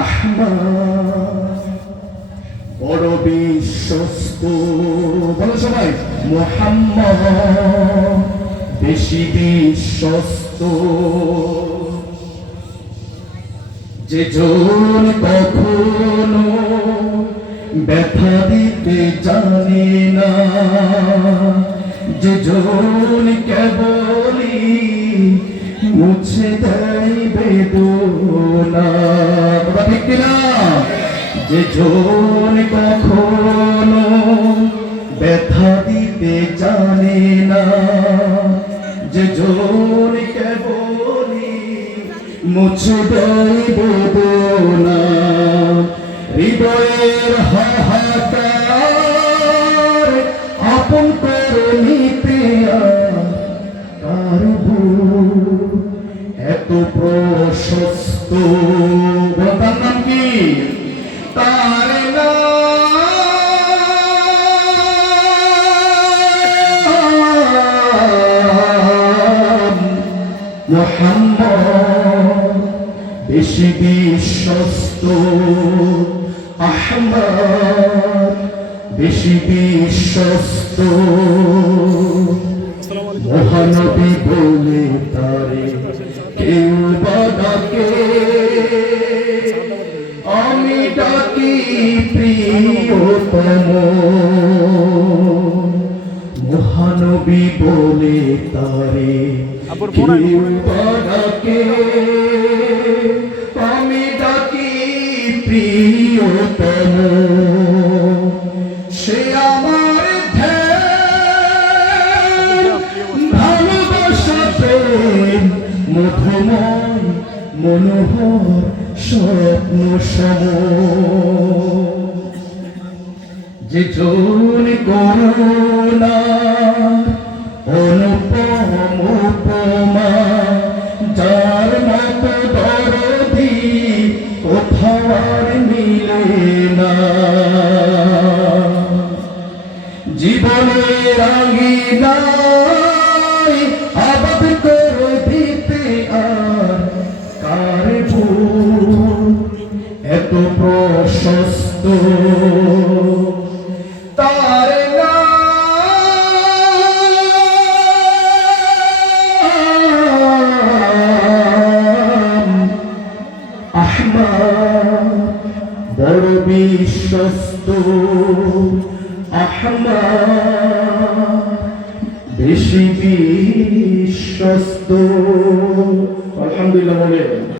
আহমদ বড় বিশ্বস্ত, বলো সবাই। মুহাম্মদ বেশি বিশ্বস্ত, যে জন কখনো ব্যথা দিতে জানে না, যে জন কেবলই মুছে দেয় বেদনা, ঠিক না? যে জন কখনো ব্যথা দিতে জানে না, যে জন কেবলই মুছে দেয় বেদনা, হৃদয়ের হাহাকার আপন করে নিতে এত প্রশস্ত, তার নাম কি? তার নাম মুহাম্মদ বেশি বিশ্বস্ত, আহমদ বেশি বিশ্বস্ত, মহানবী বলে তারে কেউ বা ডাকে, আমি ডাকি প্রিয়তম। মহানবী বলে তারে কেউ বা ডাকে, আমি ডাকি প্রিয়তম। সে আমার মধুময় মনোহর স্বপ্ন সম, যে জন করুণা অনুপম উপমা, যার মতো দরদি কোথাও আর মিলে না। জীবনের আঙিনায় আবাদ করে দিতে আর কার ভুল এত প্রশস্ত, তার নাম আহমদ বড় বিশ্বস্ত, আহমদ বেশি বিশ্বস্ত।